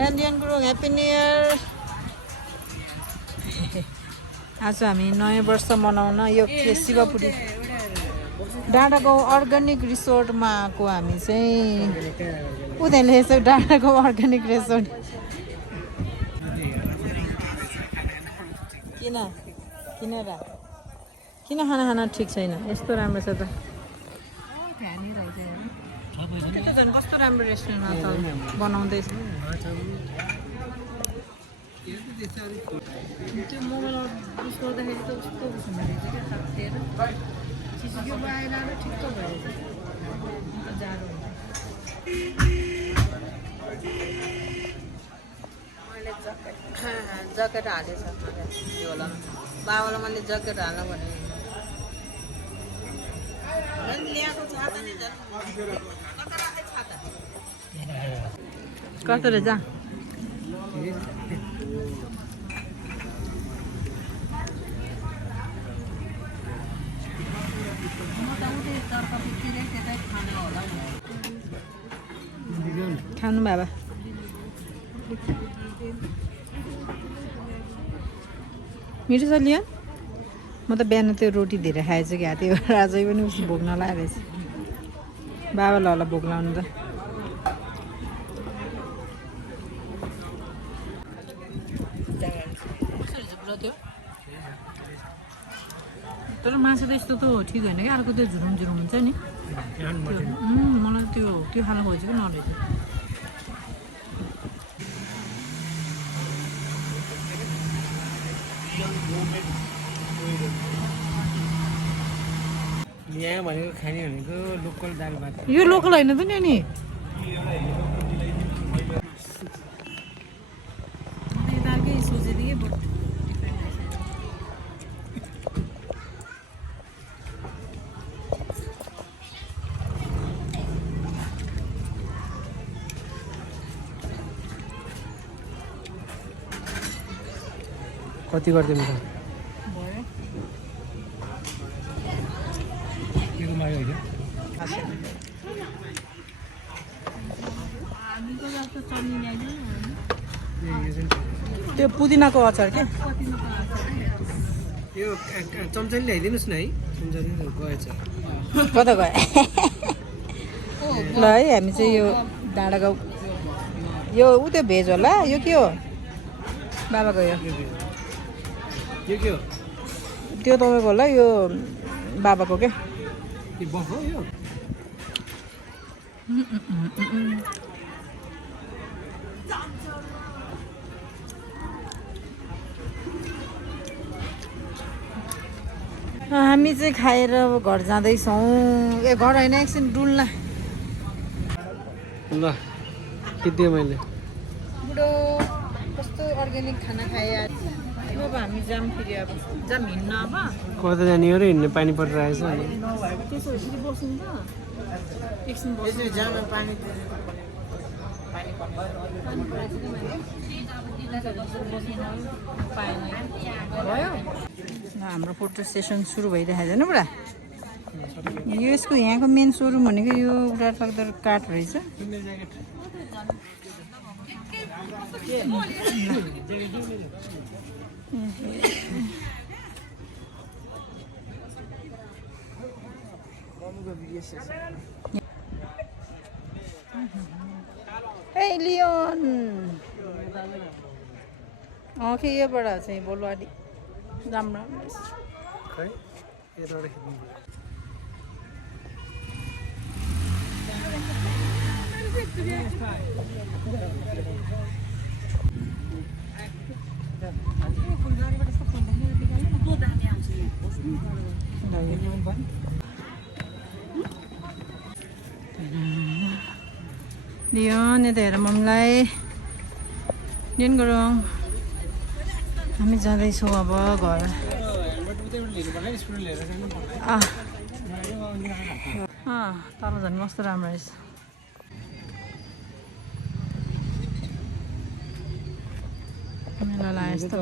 Endian Gurung happy new year. आज हामी नयाँ वर्ष मनाउन यो के शिवपुरी डाँडागाउँ अर्ग्यानिक रिसोर्टमा आएको हामी चाहिँ उनीहरूले लेखेको डाँडागाउँ अर्ग्यानिक रिसोर्ट। किन खाना ठिक छैन? यस्तो राम्रो छ त। त्यो त झन् कस्तो राम्रो रेस्टुरेन्टमा त बनाउँदैछ। त्यो मोबाइल युज गर्दाखेरि त कस्तो हुँदो रहेछ क्या तातिएर चिसो बाहिर आएर ठिक्क भएछ। जाडो हुन्छ। मैले ज्याकेट हालेछ झोलामा। बाबालाई मैले ज्याकेट हाल भने ल्याएको छाता नि झन् कता राखे छाता कस्तो रहेछ? खानु बाबा मिठो छ लियो। म त बिहान त्यो रोटी धेरै खाएछु क्या, त्यो आज पनि उस भोक नलागेको रहेछ। बाबालाई होला भोक लाउनु त। तर मासु त यस्तो त ठिक होइन क्या, अर्को त्यो झुरुम झुरुम हुन्छ नि। मलाई त्यो खानु खोजेको नरहेछ। यहाँ भनेको खाने भनेको लोकल दाल भात। यो लोकल होइन त नि। कति गरिदिनु त? त्यो पुदिनाको अचार के यो चम्चा नि ल्याइदिनुहोस् न है। चम्चा नि गएछ। कता गयो? ल है हामी चाहिँ यो डाँडागाउँ यो ऊ त्यो भेज होला। यो के हो बाबाको? यो के हो? त्यो तपाईँको होला। यो बाबाको क्या। बफ हो यो? हामी चाहिँ खाएर घर जाँदैछौँ। ए घर होइन, एकछिन डुल्न। ल के दिएँ मैले? बुढो कस्तो अर्ग्यानिक खाना खाएँ आज। अब हामी जाम फेरि, अब जाम हिँड्न। अब कता जाने हो र? हिँड्ने पानी परिरहेछ। त्यसो यसरी बस्नु त एकछिन बस्नु। जामा पानी भयो। हाम्रो फोटो सेसन सुरु भइरहेको छैन पुरा। यसको यहाँको मेन सोरुम भनेको यो उडार सक्दर काठ रहेछ। ए लियोन के योबाट चाहिँ बोलवाडी राम्रो खै यताबाट खिच्नु। लियोन यता हेर मम्मीलाई। लियोन गुरुङ हामी जाँदैछौँ अब घर। तल झन् कस्तो राम्रो रहेछ। मेला लाग्यो यस्तो।